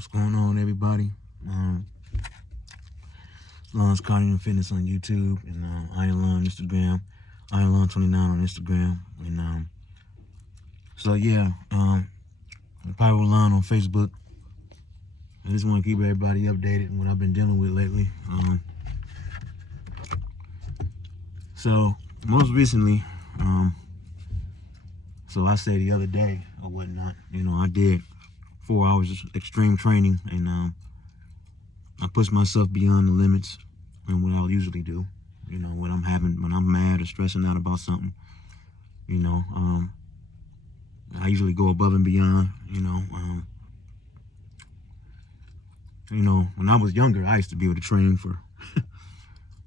What's going on, everybody? Lon's Cardio and Fitness on YouTube, and Iron Lon on Instagram, Iron Lon 29 on Instagram, and so yeah, Pyro Lon on Facebook. I just want to keep everybody updated on what I've been dealing with lately. So most recently, so I say the other day or whatnot, I did 4 hours of extreme training, and I pushed myself beyond the limits and what I'll usually do. When I'm mad or stressing out about something, I usually go above and beyond. When I was younger, I used to be able to train for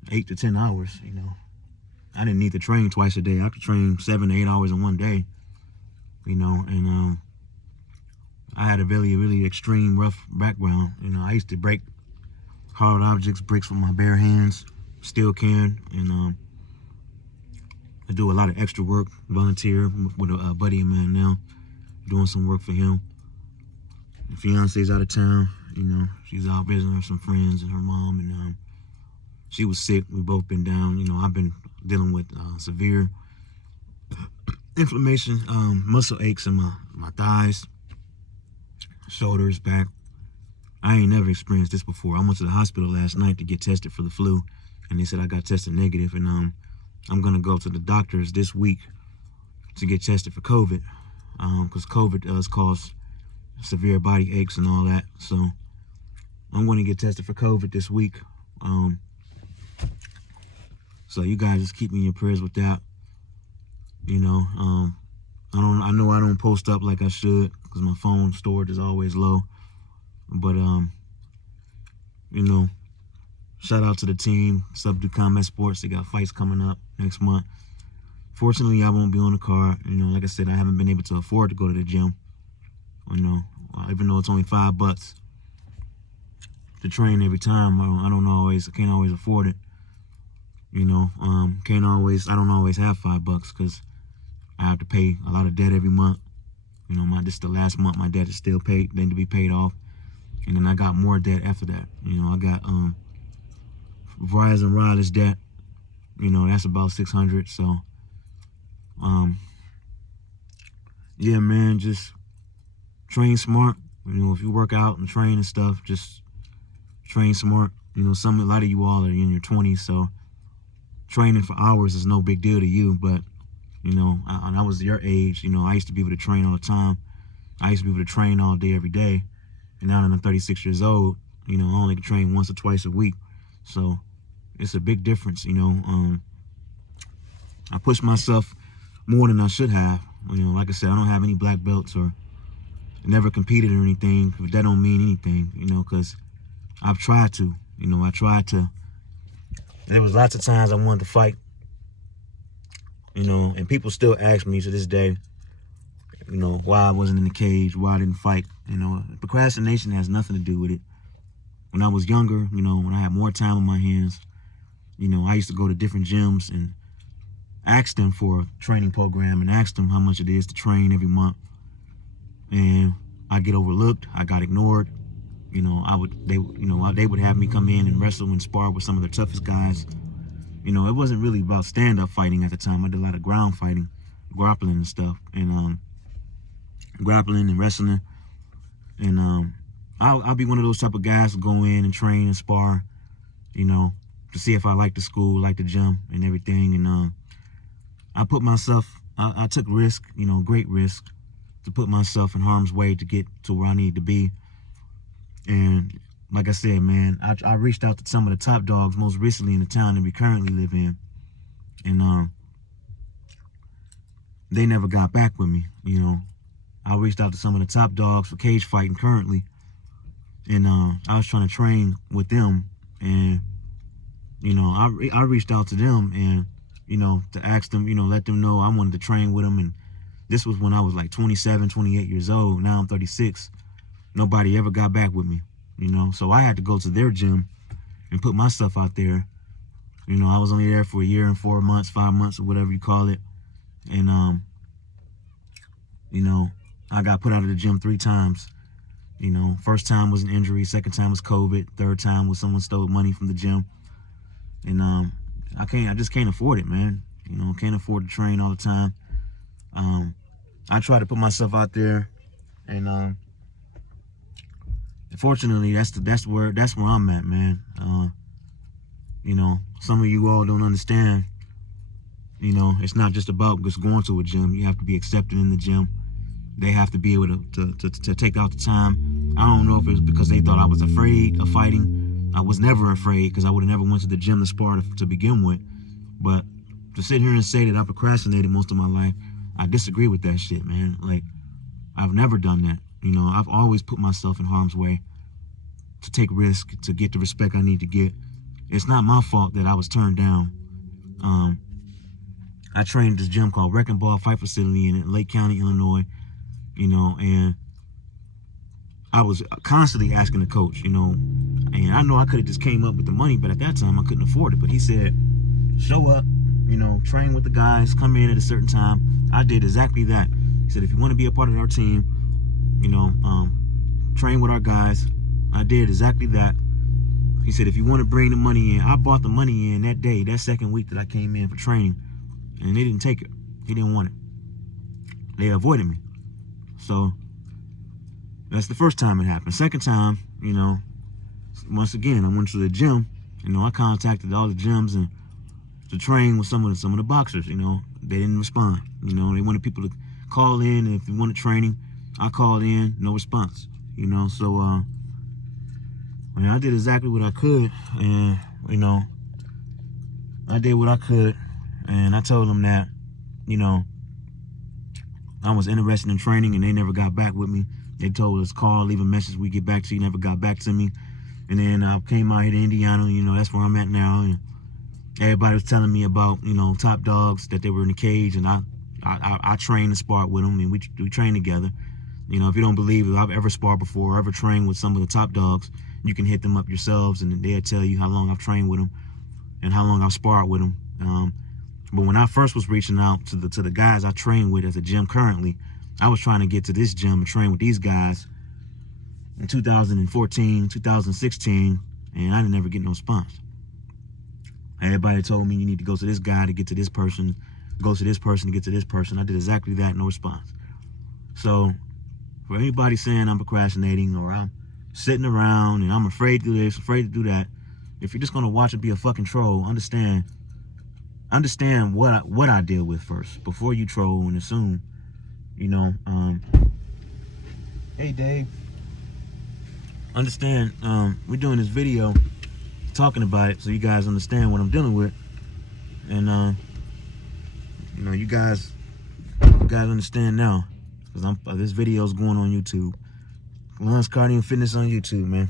8 to 10 hours. I didn't need to train twice a day. I could train 7 to 8 hours in one day. And I had a really extreme, rough background. I used to break hard objects, bricks with my bare hands, still can, and I do a lot of extra work, volunteer with a buddy of mine now, doing some work for him. The fiance's out of town, she's out visiting some friends and her mom, and she was sick. We both been down. I've been dealing with severe inflammation, muscle aches in my thighs, shoulders, back. I ain't never experienced this before. I went to the hospital last night to get tested for the flu, and they said I got tested negative, and I'm gonna go to the doctors this week to get tested for COVID, because COVID does cause severe body aches and all that. So I'm gonna get tested for COVID this week. So you guys just keep me in your prayers with that. I know I don't post up like I should because my phone storage is always low. But shout out to the team, Subdue Combat Sports. They got fights coming up next month. Fortunately, I won't be on the card. Like I said, I haven't been able to afford to go to the gym. Even though it's only $5 to train every time, I can't always afford it. I don't always have $5 because I have to pay a lot of debt every month. This is the last month my debt is still paid, then to be paid off. And then I got more debt after that. I got Verizon Wireless debt. That's about $600. So, yeah, man, just train smart. If you work out and train and stuff, just train smart. A lot of you all are in your 20s, so training for hours is no big deal to you. But when I was your age, I used to be able to train all the time. I used to be able to train all day, every day. And now that I'm 36 years old, I only can train once or twice a week. So it's a big difference, I push myself more than I should have. Like I said, I don't have any black belts or never competed or anything. But that don't mean anything, because I've tried to. There was lots of times I wanted to fight, and people still ask me to this day, why I wasn't in the cage, why I didn't fight. Procrastination has nothing to do with it. When I was younger, when I had more time on my hands, I used to go to different gyms and ask them for a training program and ask them how much it is to train every month. And I get overlooked, I got ignored. They would have me come in and wrestle and spar with some of the toughest guys. It wasn't really about stand-up fighting at the time. I did a lot of ground fighting, grappling and stuff, and grappling and wrestling. And I'll be one of those type of guys to go in and train and spar, to see if I like the school, like the gym and everything. And I took risk, great risk, to put myself in harm's way to get to where I need to be. And like I said, man, I reached out to some of the top dogs most recently in the town that we currently live in. And they never got back with me, I reached out to some of the top dogs for cage fighting currently. And I was trying to train with them. And, I reached out to them and, to ask them, let them know I wanted to train with them. And this was when I was like 27, 28 years old. Now I'm 36. Nobody ever got back with me, So I had to go to their gym and put myself out there. I was only there for a year and 4 months, 5 months, or whatever you call it. And, I got put out of the gym 3 times You know, first time was an injury, second time was COVID, third time was someone stole money from the gym. And I just can't afford it, man. You know, can't afford to train all the time. I try to put myself out there, and unfortunately, that's where I'm at, man. You know, some of you all don't understand. You know, it's not just about just going to a gym. You have to be accepted in the gym. They have to be able to take out the time. I don't know if it was because they thought I was afraid of fighting. I was never afraid because I would have never went to the gym to spar to begin with. But to sit here and say that I procrastinated most of my life, I disagree with that shit, man. Like, I've never done that. You know, I've always put myself in harm's way to take risk, to get the respect I need to get. It's not my fault that I was turned down. I trained at this gym called Wrecking Ball Fight Facility in Lake County, Illinois, you know, and I was constantly asking the coach, you know, and I know I could have just came up with the money, but at that time I couldn't afford it. But he said, show up, you know, train with the guys, come in at a certain time. I did exactly that. He said, if you want to be a part of our team, you know, train with our guys. I did exactly that. He said, if you want to bring the money in, I bought the money in that day, that second week that I came in for training, and they didn't take it. He didn't want it. They avoided me. So that's the first time it happened. Second time, you know, once again, I went to the gym. You know, I contacted all the gyms and to train with some of the boxers. You know, they didn't respond. You know, they wanted people to call in, and if you wanted training, I called in, no response. You know, so I mean, I did exactly what I could, and you know, I did what I could, and I told them that, you know, I was interested in training, and they never got back with me. They told us, call, leave a message, we get back to you. Never got back to me. And then I came out here to Indiana. You know, that's where I'm at now. And everybody was telling me about, you know, top dogs, that they were in the cage, and I trained and sparred with them, and we trained together. You know, if you don't believe that I've ever sparred before or ever trained with some of the top dogs, you can hit them up yourselves, and they'll tell you how long I've trained with them and how long I've sparred with them. But when I first was reaching out to the guys I train with at the gym currently, I was trying to get to this gym and train with these guys in 2014, 2016, and I didn't ever get no response. Everybody told me you need to go to this guy to get to this person, go to this person to get to this person. I did exactly that, no response. So for anybody saying I'm procrastinating or I'm sitting around and I'm afraid to do this, afraid to do that, if you're just gonna watch it be a fucking troll, understand what I deal with first before you troll and assume, you know. Hey Dave, understand, we're doing this video talking about it so you guys understand what I'm dealing with, and you know, you guys understand now, because this video is going on YouTube. Lance Cardian Fitness on YouTube, man.